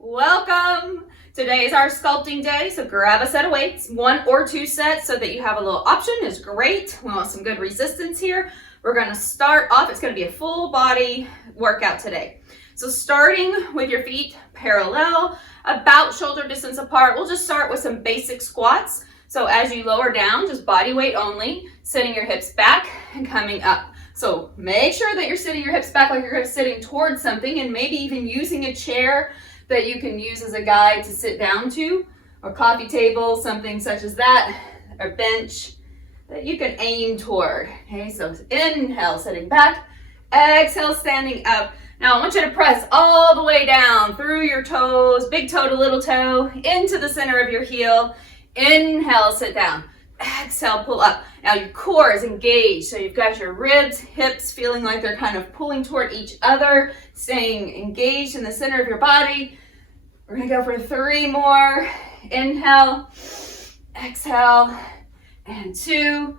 Welcome! Today is our sculpting day, so grab a set of weights, 1 or 2 sets so that you have a little option is great. We want some good resistance here. We're going to start off, it's going to be a full body workout today. So starting with your feet parallel, about shoulder distance apart, we'll just start with some basic squats. So as you lower down, just body weight only, sitting your hips back and coming up. So make sure that you're sitting your hips back like you're sitting towards something, and maybe even using a chair that you can use as a guide to sit down to, or coffee table, something such as that, or bench that you can aim toward. Okay, so inhale, sitting back, exhale, standing up. Now I want you to press all the way down through your toes, big toe to little toe, into the center of your heel. Inhale, sit down. Exhale, pull up. Now your core is engaged, so you've got your ribs, hips feeling like they're kind of pulling toward each other, staying engaged in the center of your body. We're gonna go for 3 more. Inhale, exhale, and 2.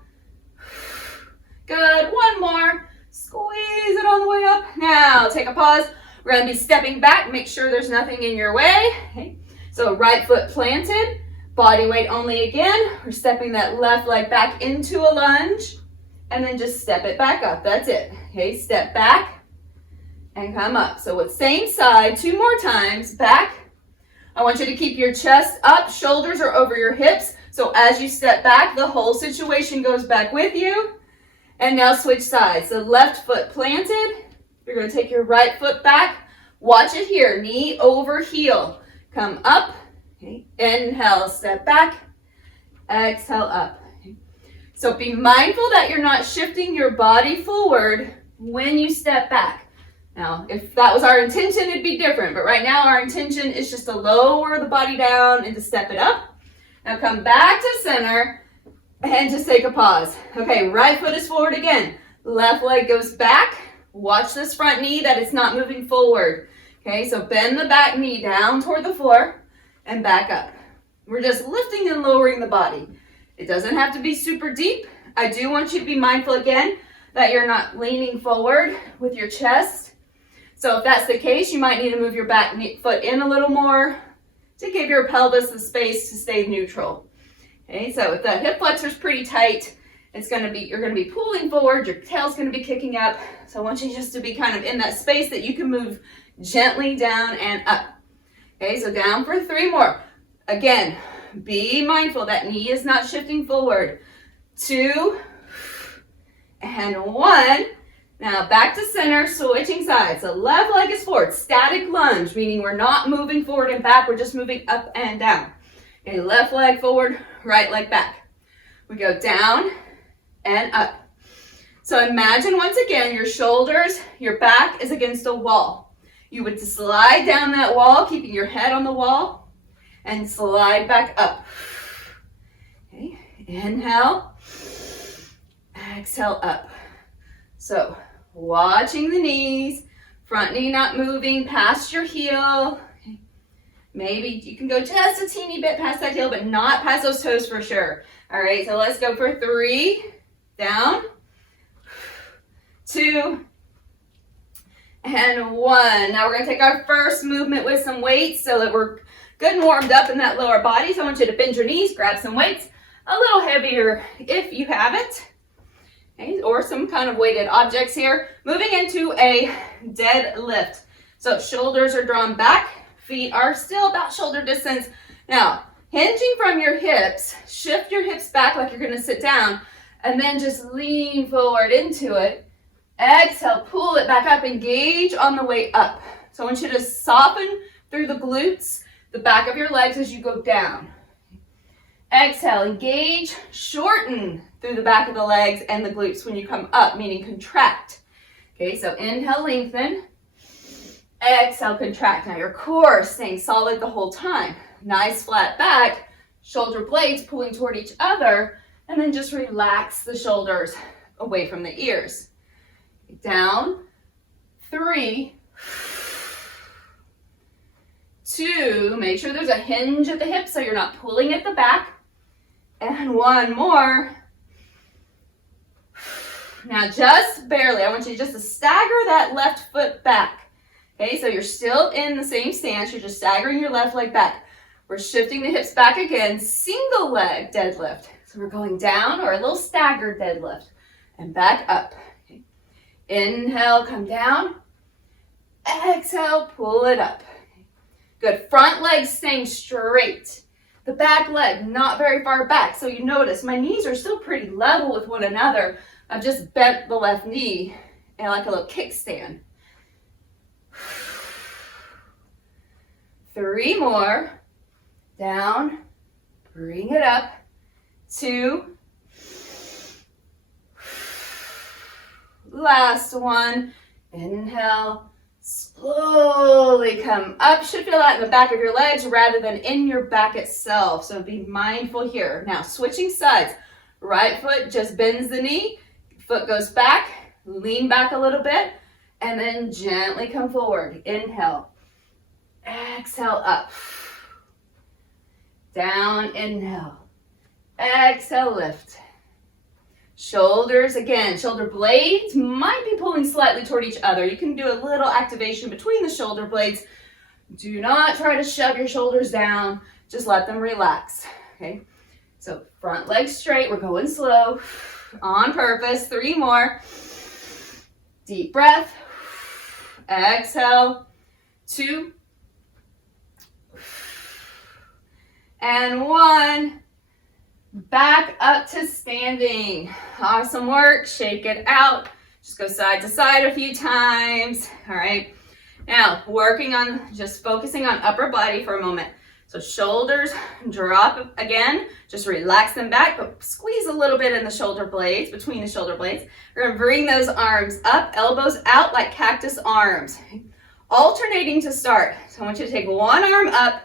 Good, 1 more. Squeeze it all the way up. Now take a pause. We're gonna be stepping back. Make sure there's nothing in your way. Okay. So right foot planted. Body weight only again. We're stepping that left leg back into a lunge and then just step it back up. That's it. Okay, step back and come up. So with same side, 2 more times. Back. I want you to keep your chest up, shoulders are over your hips. So as you step back, the whole situation goes back with you. And now switch sides. So left foot planted. You're going to take your right foot back. Watch it here. Knee over heel. Come up. Okay. Inhale, step back, exhale up. Okay. So be mindful that you're not shifting your body forward when you step back. Now, if that was our intention, it'd be different, but right now our intention is just to lower the body down and to step it up. Now come back to center and just take a pause. Okay, right foot is forward again. Left leg goes back. Watch this front knee that it's not moving forward. Okay, so bend the back knee down toward the floor. And back up. We're just lifting and lowering the body. It doesn't have to be super deep. I do want you to be mindful again that you're not leaning forward with your chest. So if that's the case, you might need to move your back foot in a little more to give your pelvis the space to stay neutral. Okay, so if the hip flexor is pretty tight, you're going to be pulling forward, your tail's going to be kicking up. So I want you just to be kind of in that space that you can move gently down and up. Okay, so down for 3 more. Again, be mindful that knee is not shifting forward. 2 and 1. Now back to center, switching sides. The left leg is forward, static lunge, meaning we're not moving forward and back, we're just moving up and down. Okay, left leg forward, right leg back. We go down and up. So imagine once again your shoulders, your back is against a wall. You would slide down that wall, keeping your head on the wall, and slide back up. Okay, inhale, exhale up. So watching the knees, front knee not moving past your heel. Okay. Maybe you can go just a teeny bit past that heel, but not past those toes for sure. All right, so let's go for 3, down, 2, and 1. Now we're going to take our first movement with some weights so that we're good and warmed up in that lower body. So I want you to bend your knees, grab some weights, a little heavier if you have it, okay, or some kind of weighted objects here. Moving into a deadlift. So shoulders are drawn back, feet are still about shoulder distance. Now, hinging from your hips, shift your hips back like you're going to sit down, and then just lean forward into it. Exhale, pull it back up, engage on the way up. So I want you to soften through the glutes, the back of your legs as you go down. Exhale, engage, shorten through the back of the legs and the glutes when you come up, meaning contract. Okay, so inhale, lengthen. Exhale, contract. Now your core is staying solid the whole time. Nice flat back, shoulder blades pulling toward each other, and then just relax the shoulders away from the ears. Down, 3, 2, make sure there's a hinge at the hip so you're not pulling at the back, and 1 more. Now just barely, I want you just to stagger that left foot back. Okay, so you're still in the same stance. You're just staggering your left leg back. We're shifting the hips back again, single leg deadlift. So we're going down or a little staggered deadlift and back up. Okay. Inhale, come down. Exhale, pull it up. Good. Front leg staying straight. The back leg not very far back. So you notice my knees are still pretty level with one another. I've just bent the left knee and like a little kickstand. 3 more. Down. Bring it up. 2. Last one. Inhale. Slowly come up. Should feel that in the back of your legs rather than in your back itself. So be mindful here. Now switching sides. Right foot just bends the knee. Foot goes back. Lean back a little bit. And then gently come forward. Inhale. Exhale up. Down. Inhale. Exhale. Lift. Shoulders, again, shoulder blades might be pulling slightly toward each other. You can do a little activation between the shoulder blades. Do not try to shove your shoulders down. Just let them relax, okay? So front leg straight. We're going slow on purpose. 3 more. Deep breath. Exhale. 2. And 1. Back up to standing. Awesome work. Shake it out. Just go side to side a few times. All right. Now, working on just focusing on upper body for a moment. So shoulders drop again. Just relax them back, but squeeze a little bit in the shoulder blades, between the shoulder blades. We're going to bring those arms up, elbows out like cactus arms. Alternating to start. So I want you to take one arm up,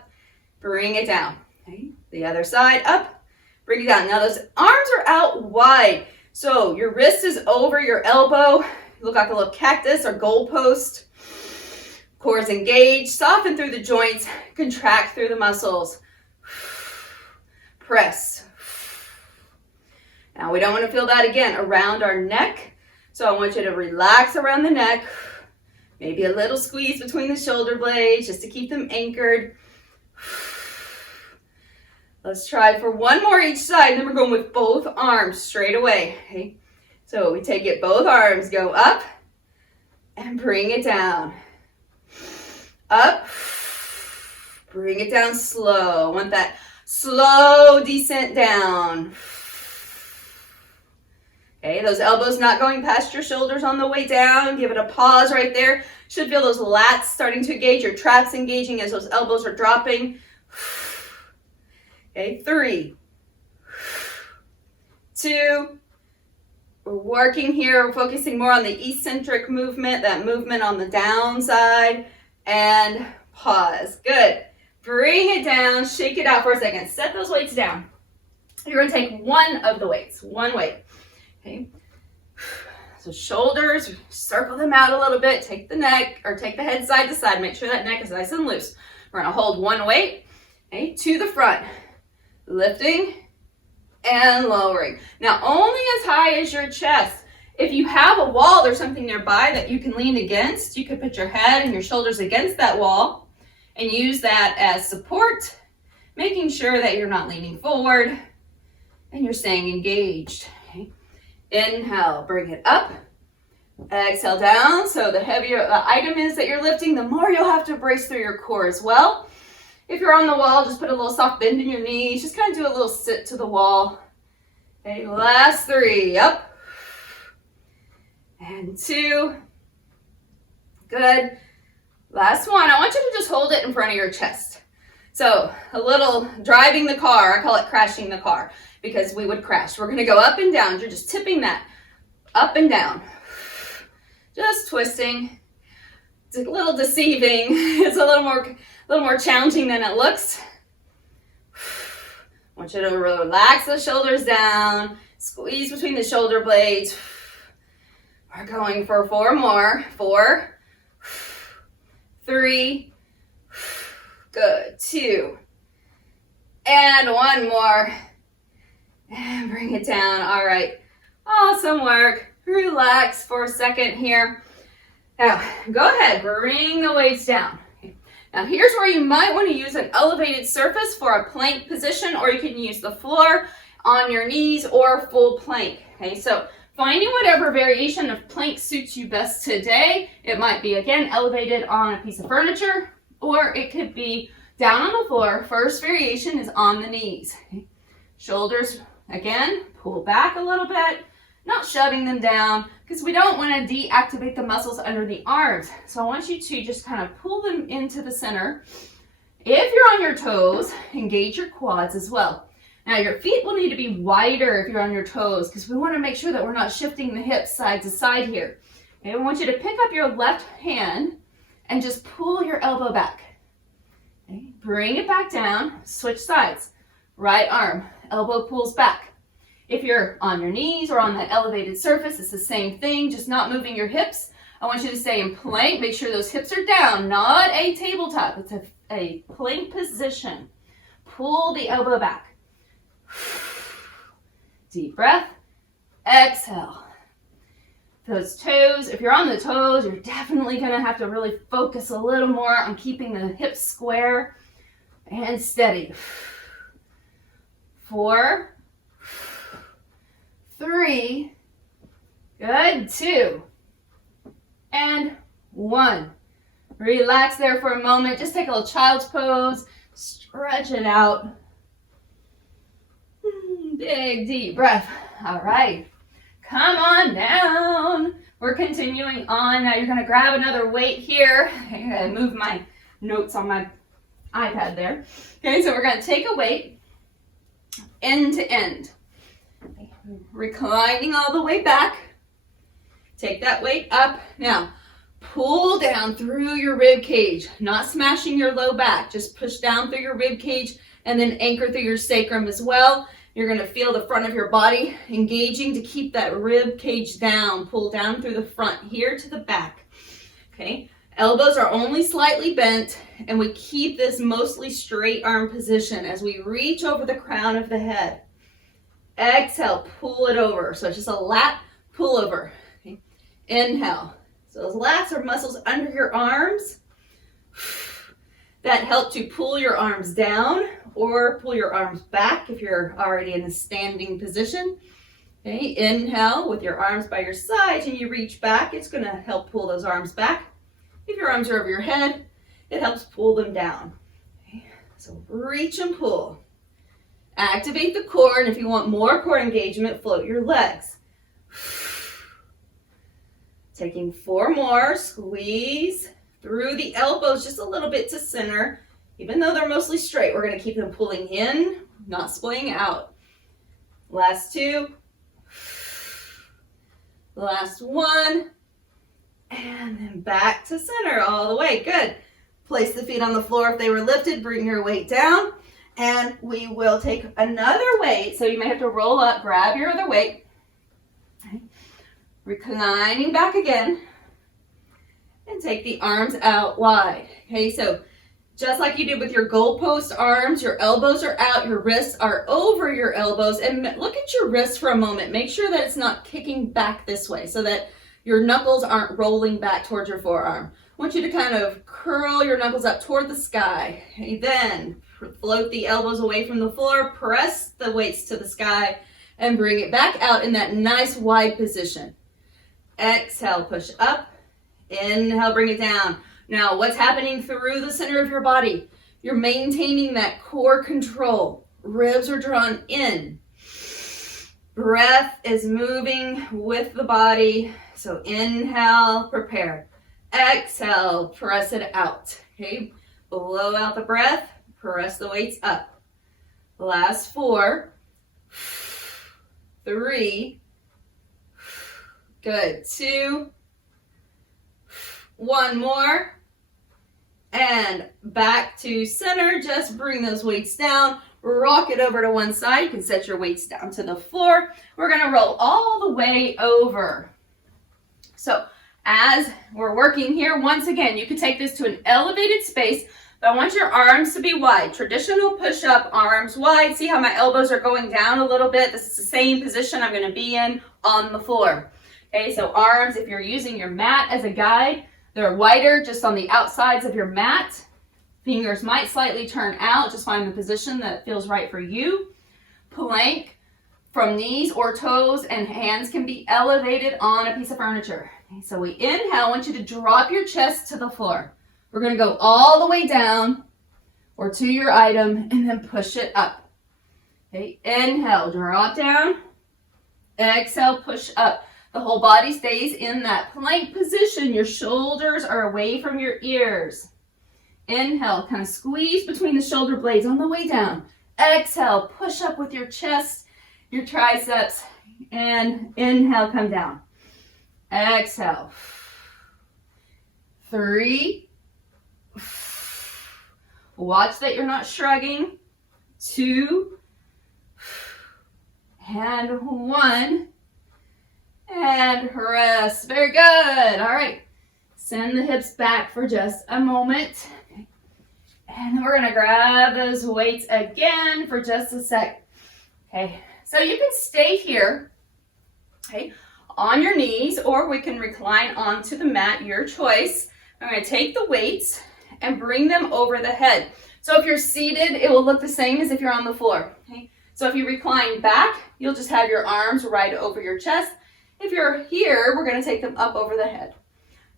bring it down. Okay. The other side up. Bring it down. Now those arms are out wide. So your wrist is over your elbow. You look like a little cactus or goalpost. Core is engaged. Soften through the joints. Contract through the muscles. Press. Now we don't want to feel that again around our neck. So I want you to relax around the neck. Maybe a little squeeze between the shoulder blades just to keep them anchored. Let's try for 1 more each side, then we're going with both arms straight away, okay? So we take it, both arms go up and bring it down. Up, bring it down slow. I want that slow descent down. Okay, those elbows not going past your shoulders on the way down. Give it a pause right there. Should feel those lats starting to engage, your traps engaging as those elbows are dropping. Okay, 3, 2, we're working here, we're focusing more on the eccentric movement, that movement on the downside, and pause. Good. Bring it down, shake it out for a second. Set those weights down. You're going to take one of the weights, one weight. Okay. So shoulders, circle them out a little bit, take the neck, or take the head side to side, make sure that neck is nice and loose. We're going to hold one weight, okay, to the front. Lifting and lowering. Now, only as high as your chest. If you have a wall or something nearby that you can lean against, you could put your head and your shoulders against that wall and use that as support, making sure that you're not leaning forward and you're staying engaged. Okay. Inhale, bring it up. Exhale down. So the heavier the item is that you're lifting, the more you'll have to brace through your core as well. If you're on the wall, just put a little soft bend in your knees. Just kind of do a little sit to the wall. Okay, last 3. Up. And 2. Good. Last 1. I want you to just hold it in front of your chest. So a little driving the car. I call it crashing the car because we would crash. We're going to go up and down. You're just tipping that up and down. Just twisting. It's a little deceiving. It's a little more challenging than it looks. I want you to relax the shoulders down, squeeze between the shoulder blades. We're going for 4 more. 4, 3, good, 2, and 1 more. And bring it down. All right, awesome work. Relax for a second here. Now, go ahead, bring the weights down. Now, here's where you might want to use an elevated surface for a plank position, or you can use the floor on your knees or full plank. Okay, so finding whatever variation of plank suits you best today. It might be, again, elevated on a piece of furniture, or it could be down on the floor. First variation is on the knees. Okay. Shoulders, again, pull back a little bit, not shoving them down, because we don't want to deactivate the muscles under the arms. So I want you to just kind of pull them into the center. If you're on your toes, engage your quads as well. Now your feet will need to be wider if you're on your toes, because we want to make sure that we're not shifting the hips side to side here. Okay, I want you to pick up your left hand and just pull your elbow back. Okay, bring it back down, switch sides. Right arm, elbow pulls back. If you're on your knees or on that elevated surface, it's the same thing, just not moving your hips. I want you to stay in plank. Make sure those hips are down, not a tabletop. It's a plank position. Pull the elbow back. Deep breath. Exhale. Those toes, if you're on the toes, you're definitely going to have to really focus a little more on keeping the hips square and steady. 4, 3, good, 2, and 1. Relax there for a moment. Just take a little child's pose. Stretch it out. Big, deep breath. All right. Come on down. We're continuing on. Now you're going to grab another weight here. I'm going to move my notes on my iPad there. Okay, so we're going to take a weight end to end. Reclining all the way back. Take that weight up. Now, pull down through your rib cage, not smashing your low back. Just push down through your rib cage and then anchor through your sacrum as well. You're going to feel the front of your body engaging to keep that rib cage down. Pull down through the front here to the back. Okay, elbows are only slightly bent, and we keep this mostly straight arm position as we reach over the crown of the head. Exhale, pull it over. So it's just a lat pull over. Okay. Inhale. So those lats are muscles under your arms that help to pull your arms down or pull your arms back if you're already in a standing position. Okay. Inhale with your arms by your sides and you reach back. It's going to help pull those arms back. If your arms are over your head, it helps pull them down. Okay. So reach and pull. Activate the core, and if you want more core engagement, float your legs. Taking 4 more, squeeze through the elbows just a little bit to center. Even though they're mostly straight, we're going to keep them pulling in, not splaying out. Last 2. Last 1. And then back to center all the way. Good. Place the feet on the floor if they were lifted. Bring your weight down. And we will take another weight. So you may have to roll up, grab your other weight. Okay. Reclining back again. And take the arms out wide. Okay, so just like you did with your goalpost arms, your elbows are out, your wrists are over your elbows. And look at your wrists for a moment. Make sure that it's not kicking back this way so that your knuckles aren't rolling back towards your forearm. I want you to kind of curl your knuckles up toward the sky. Okay, then float the elbows away from the floor, press the weights to the sky, and bring it back out in that nice wide position. Exhale, push up. Inhale, bring it down. Now, what's happening through the center of your body? You're maintaining that core control. Ribs are drawn in. Breath is moving with the body. So inhale, prepare. Exhale, press it out. Okay, blow out the breath. Press the weights up. Last 4, 3, good, 2, 1 more, and back to center. Just bring those weights down, rock it over to one side. You can set your weights down to the floor. We're going to roll all the way over. So as we're working here, once again, you can take this to an elevated space. I want your arms to be wide. Traditional push-up, arms wide. See how my elbows are going down a little bit? This is the same position I'm going to be in on the floor. Okay, so arms, if you're using your mat as a guide, they're wider just on the outsides of your mat. Fingers might slightly turn out. Just find the position that feels right for you. Plank from knees or toes, and hands can be elevated on a piece of furniture. Okay, so we inhale. I want you to drop your chest to the floor. We're going to go all the way down or to your item and then push it up. Okay, inhale, drop down. Exhale, push up. The whole body stays in that plank position. Your shoulders are away from your ears. Inhale, kind of squeeze between the shoulder blades on the way down. Exhale, push up with your chest, your triceps, and inhale, come down. Exhale. 3. Watch that you're not shrugging. 2. And 1. And rest. Very good. All right. Send the hips back for just a moment. Okay. And then we're going to grab those weights again for just a sec. Okay. So you can stay here, okay, on your knees, or we can recline onto the mat, your choice. I'm going to take the weights and bring them over the head. So if you're seated, it will look the same as if you're on the floor. Okay. So if you recline back, you'll just have your arms right over your chest. If you're here, we're going to take them up over the head.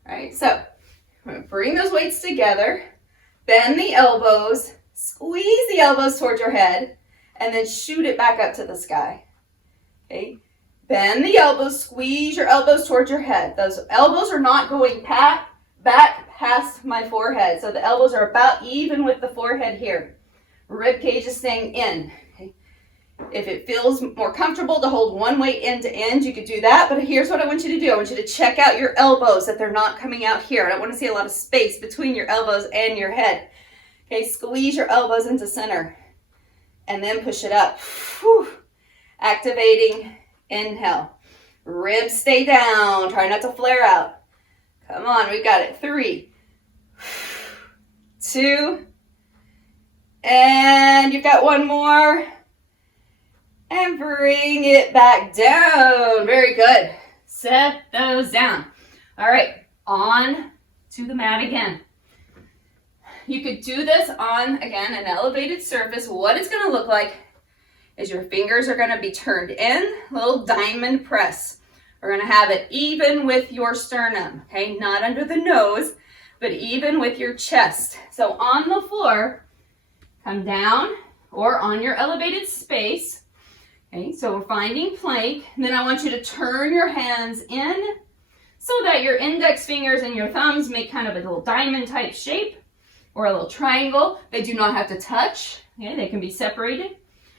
All right, so I'm going to bring those weights together, bend the elbows, squeeze the elbows towards your head, and then shoot it back up to the sky. Okay, bend the elbows, squeeze your elbows towards your head. Those elbows are not going back past my forehead, so the elbows are about even with the forehead here. Rib cage is staying in. Okay. If it feels more comfortable to hold one weight end to end, you could do that. But here's what I want you to do. I want you to check out your elbows, that they're not coming out here. I don't want to see a lot of space between your elbows and your head. Okay, squeeze your elbows into center. And then push it up. Whew. Activating. Inhale. Ribs stay down. Try not to flare out. Come on, we got it. 3, 2, and you've got one more. And bring it back down. Very good. Set those down. All right, on to the mat again. You could do this on, again, an elevated surface. What it's going to look like is your fingers are going to be turned in, little diamond press. We're going to have it even with your sternum, okay? Not under the nose, but even with your chest. So on the floor, come down or on your elevated space. Okay, so we're finding plank. And then I want you to turn your hands in so that your index fingers and your thumbs make kind of a little diamond type shape or a little triangle. They do not have to touch. Okay, they can be separated.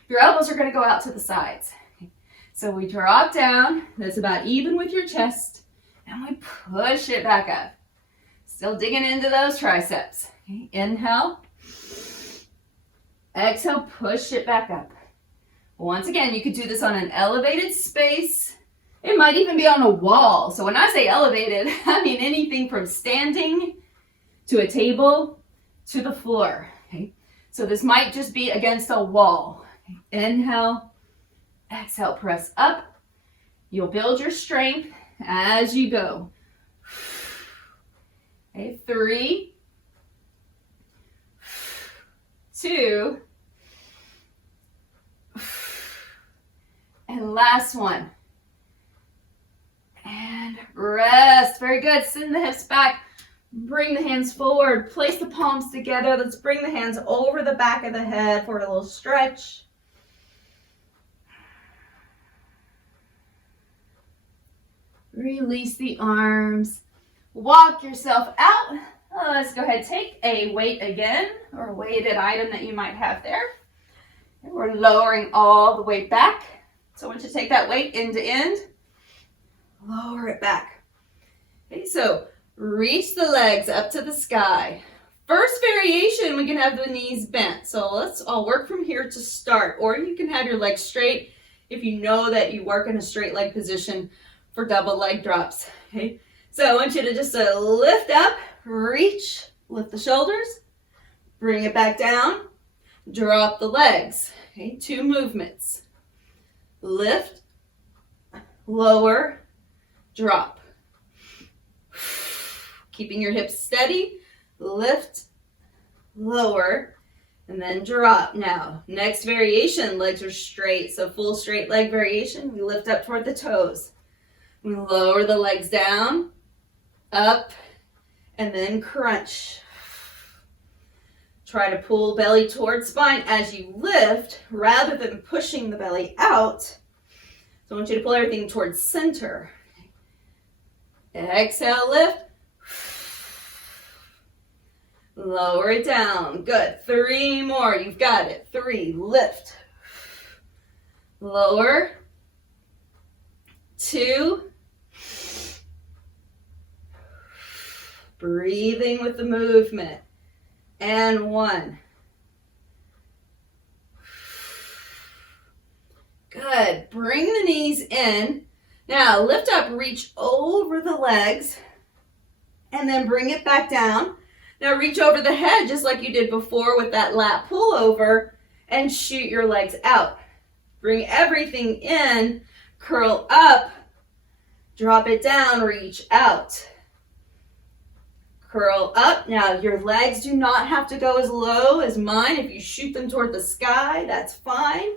Your elbows are going to go out to the sides. Okay, so we drop down. That's about even with your chest. And we push it back up. Still digging into those triceps. Okay, inhale. Exhale, push it back up. Once again, you could do this on an elevated space. It might even be on a wall. So when I say elevated, I mean anything from standing to a table to the floor. Okay? So this might just be against a wall. Okay? Inhale, exhale, press up. You'll build your strength as you go. Okay, 3, 2, and last one. And rest. Very good. Send the hips back. Bring the hands forward. Place the palms together. Let's bring the hands over the back of the head for a little stretch. Release the arms. Walk yourself out. Let's go ahead. Take a weight again, or a weighted item that you might have there. And we're lowering all the way back. So I want you to take that weight end to end, lower it back. Okay, so reach the legs up to the sky. First variation, we can have the knees bent. So let's all work from here to start. Or you can have your legs straight if you know that you work in a straight leg position for double leg drops. Okay, so I want you to just lift up, reach, lift the shoulders, bring it back down, drop the legs. Okay, 2 movements. Lift, lower, drop. Keeping your hips steady, lift, lower, and then drop. Now, next variation, legs are straight, so full straight leg variation. We lift up toward the toes. We lower the legs down, up, and then crunch. Try to pull belly towards spine as you lift rather than pushing the belly out. So I want you to pull everything towards center. Exhale, lift. Lower it down. Good. 3 more. You've got it. 3. Lift. Lower. 2. Breathing with the movement. And 1. Good. Bring the knees in. Now lift up, reach over the legs, and then bring it back down. Now reach over the head just like you did before with that lat pullover and shoot your legs out. Bring everything in, curl up, drop it down, reach out. Curl up. Now your legs do not have to go as low as mine. If you shoot them toward the sky, that's fine.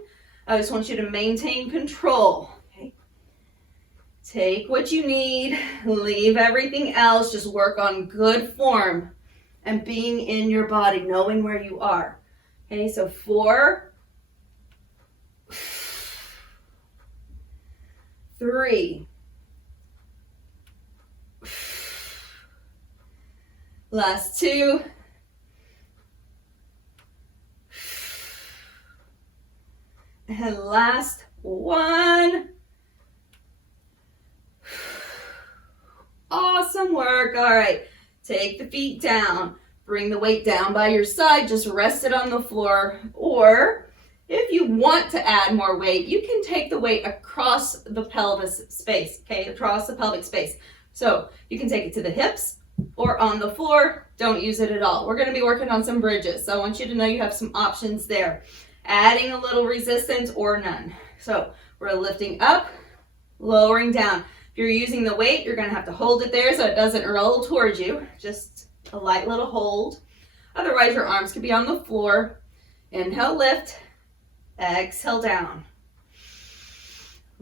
I just want you to maintain control. Okay. Take what you need, leave everything else, just work on good form and being in your body, knowing where you are. Okay, so 4, 3, last 2, and last 1. Awesome work. All right. Take the feet down, bring the weight down by your side, just rest it on the floor. Or if you want to add more weight, you can take the weight across the pelvis space, okay, across the pelvic space. So you can take it to the hips or on the floor. Don't use it at all. We're going to be working on some bridges, so I want you to know you have some options there. Adding a little resistance or none. So we're lifting up, lowering down. If you're using the weight, you're going to have to hold it there so it doesn't roll towards you. Just a light little hold. Otherwise, your arms could be on the floor. Inhale, lift. Exhale, down.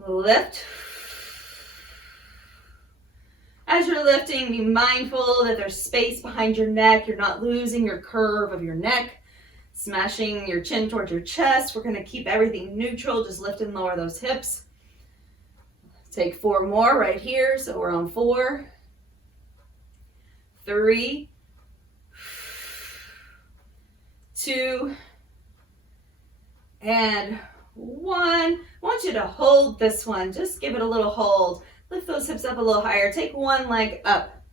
Lift. As you're lifting, be mindful that there's space behind your neck. You're not losing your curve of your neck. Smashing your chin towards your chest. We're going to keep everything neutral. Just lift and lower those hips. Take 4 more right here. So we're on 4, 3, 2, and 1. I want you to hold this one. Just give it a little hold. Lift those hips up a little higher. Take one leg up.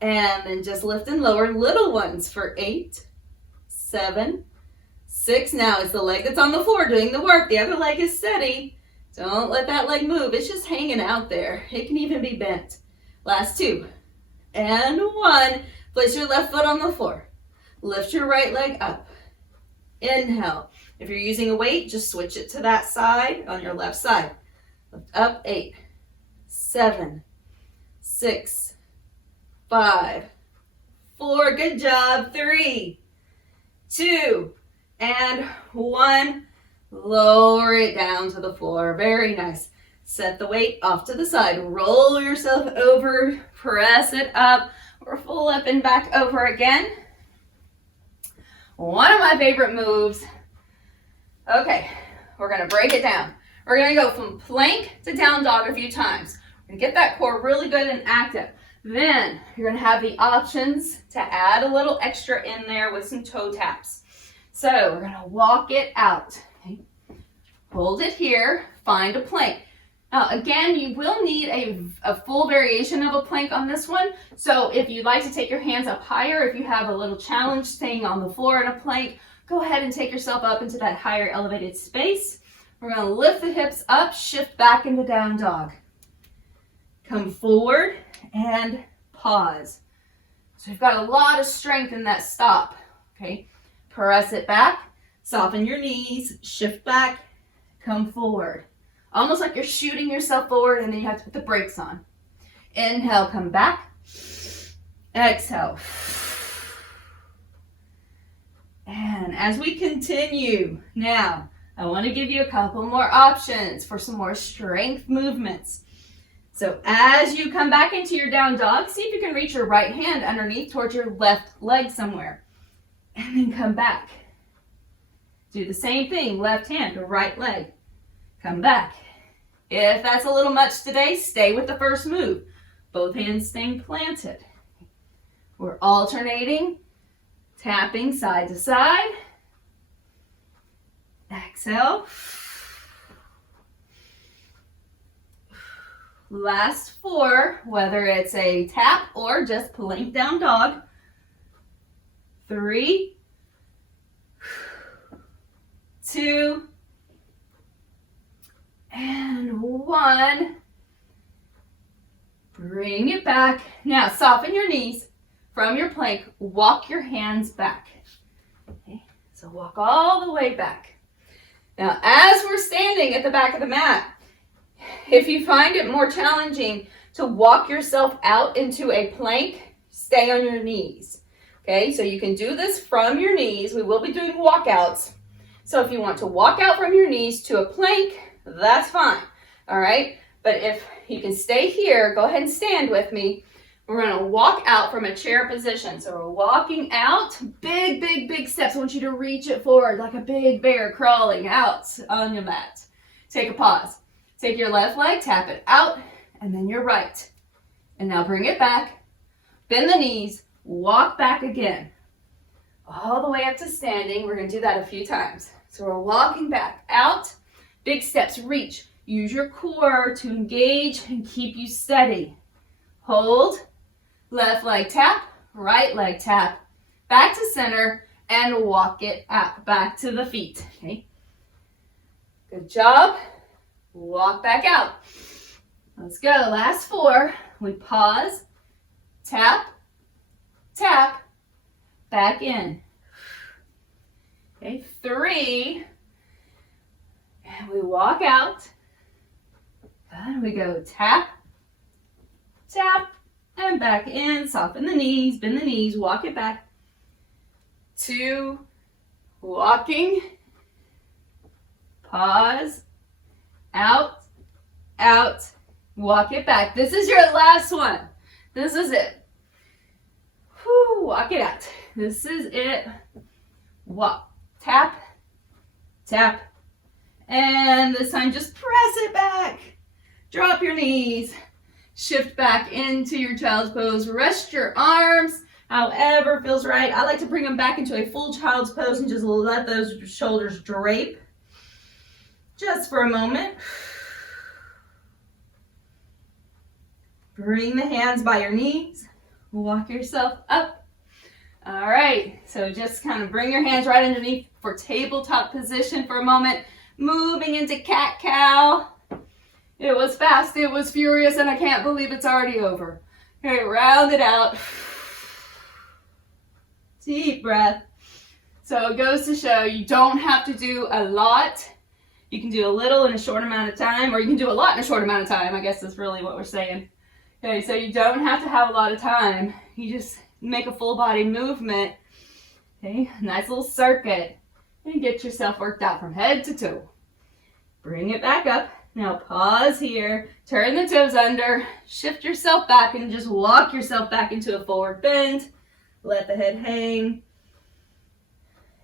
And then just lift and lower. Little ones for 8, 7, 6. Now it's the leg that's on the floor doing the work. The other leg is steady. Don't let that leg move. It's just hanging out there. It can even be bent. Last 2. And 1. Place your left foot on the floor. Lift your right leg up. Inhale. If you're using a weight, just switch it to that side on your left side. Lift up. 8, 7, 6, 5, 4. Good job. 3, 2, and 1. Lower it down to the floor. Very nice. Set the weight off to the side. Roll yourself over. Press it up. Or full up and back over again. One of my favorite moves. Okay, we're going to break it down. We're going to go from plank to down dog a few times. We're going to get that core really good and active. Then you're going to have the options to add a little extra in there with some toe taps. So we're going to walk it out. Okay. Hold it here. Find a plank. Now again, you will need a full variation of a plank on this one. So if you'd like to take your hands up higher, if you have a little challenge staying on the floor in a plank, go ahead and take yourself up into that higher elevated space. We're going to lift the hips up, shift back into down dog. Come forward and pause. So you've got a lot of strength in that stop. Okay. Press it back, soften your knees, shift back, come forward. Almost like you're shooting yourself forward and then you have to put the brakes on. Inhale, come back. Exhale. And as we continue, now I want to give you a couple more options for some more strength movements. So as you come back into your down dog, see if you can reach your right hand underneath towards your left leg somewhere. And then come back. Do the same thing, left hand to right leg. Come back. If that's a little much today, stay with the first move. Both hands staying planted. We're alternating, tapping side to side. Exhale. Last 4, whether it's a tap or just plank down dog. 3, 2, and 1. Bring it back. Now soften your knees from your plank. Walk your hands back. Okay, so walk all the way back. Now as we're standing at the back of the mat, if you find it more challenging to walk yourself out into a plank, stay on your knees. Okay, so you can do this from your knees. We will be doing walkouts. So if you want to walk out from your knees to a plank, that's fine. All right, but if you can stay here, go ahead and stand with me. We're going to walk out from a chair position. So we're walking out, big, big, big steps. I want you to reach it forward like a big bear crawling out on your mat. Take a pause. Take your left leg, tap it out, and then your right. And now bring it back. Bend the knees, walk back again. All the way up to standing. We're going to do that a few times. So we're walking back out, big steps, reach. Use your core to engage and keep you steady. Hold, left leg tap, right leg tap, back to center, and walk it out, back to the feet. Okay. Good job. Walk back out. Let's go. Last 4. We pause, tap, tap, back in. Okay, 3. And we walk out. Then we go tap, tap, and back in. Soften the knees, bend the knees, walk it back. 2, walking, pause, out, out, walk it back. This is your last one. This is it. Whew, walk it out. This is it. Walk, tap, tap, and this time just press it back. Drop your knees. Shift back into your child's pose. Rest your arms however feels right. I like to bring them back into a full child's pose and just let those shoulders drape just for a moment. Bring the hands by your knees. Walk yourself up. All right, so just kind of bring your hands right underneath for tabletop position for a moment. Moving into cat-cow. It was fast, it was furious, and I can't believe it's already over. Okay, round it out. Deep breath. So it goes to show you don't have to do a lot. You can do a little in a short amount of time, or you can do a lot in a short amount of time. I guess that's really what we're saying. Okay, so you don't have to have a lot of time. You just make a full body movement. Okay, nice little circuit. And get yourself worked out from head to toe. Bring it back up. Now pause here, turn the toes under, shift yourself back and just walk yourself back into a forward bend. Let the head hang.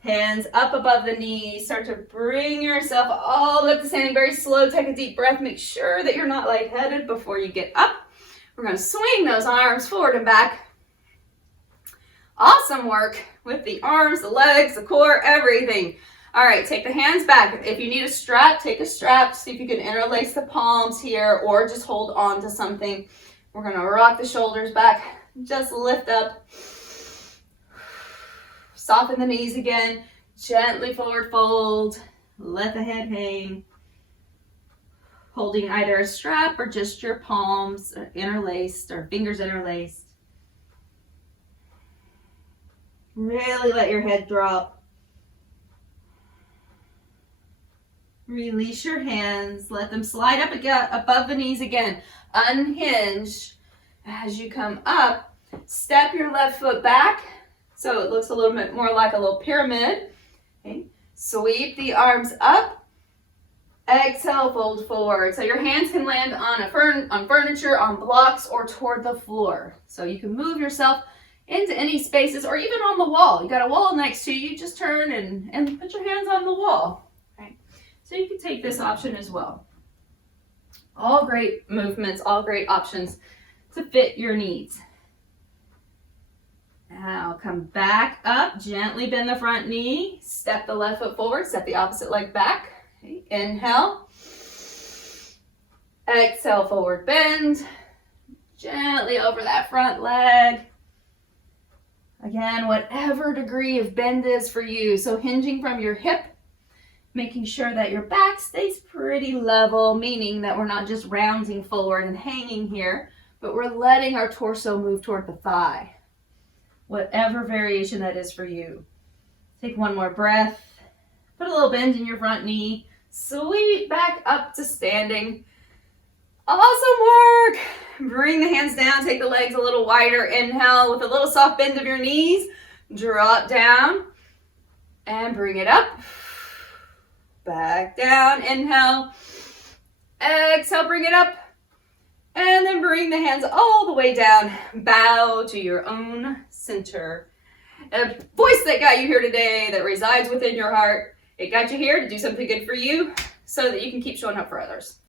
Hands up above the knees. Start to bring yourself all the way up to standing. Very slow. Take a deep breath. Make sure that you're not lightheaded before you get up. We're going to swing those arms forward and back. Awesome work with the arms, the legs, the core, everything. All right, take the hands back. If you need a strap, take a strap. See if you can interlace the palms here or just hold on to something. We're going to rock the shoulders back. Just lift up. Soften the knees again. Gently forward fold. Let the head hang. Holding either a strap or just your palms interlaced or fingers interlaced. Really let your head drop. Release your hands. Let them slide up again, above the knees again. Unhinge. As you come up, step your left foot back so it looks a little bit more like a little pyramid. Okay. Sweep the arms up. Exhale, fold forward. So your hands can land on furniture, on blocks, or toward the floor. So you can move yourself into any spaces or even on the wall. You got a wall next to you, just turn and put your hands on the wall. Okay. So you can take this option as well. All great movements, all great options to fit your needs. Now come back up, gently bend the front knee, step the left foot forward, step the opposite leg back. Okay. Inhale, exhale, forward bend, gently over that front leg. Again, whatever degree of bend is for you. So hinging from your hip, making sure that your back stays pretty level, meaning that we're not just rounding forward and hanging here, but we're letting our torso move toward the thigh. Whatever variation that is for you. Take one more breath. Put a little bend in your front knee. Sweep back up to standing. Awesome work. Bring the hands down. Take the legs a little wider. Inhale with a little soft bend of your knees. Drop down and bring it up. Back down. Inhale. Exhale. Bring it up. And then bring the hands all the way down. Bow to your own center. A voice that got you here today, that resides within your heart. It got you here to do something good for you so that you can keep showing up for others.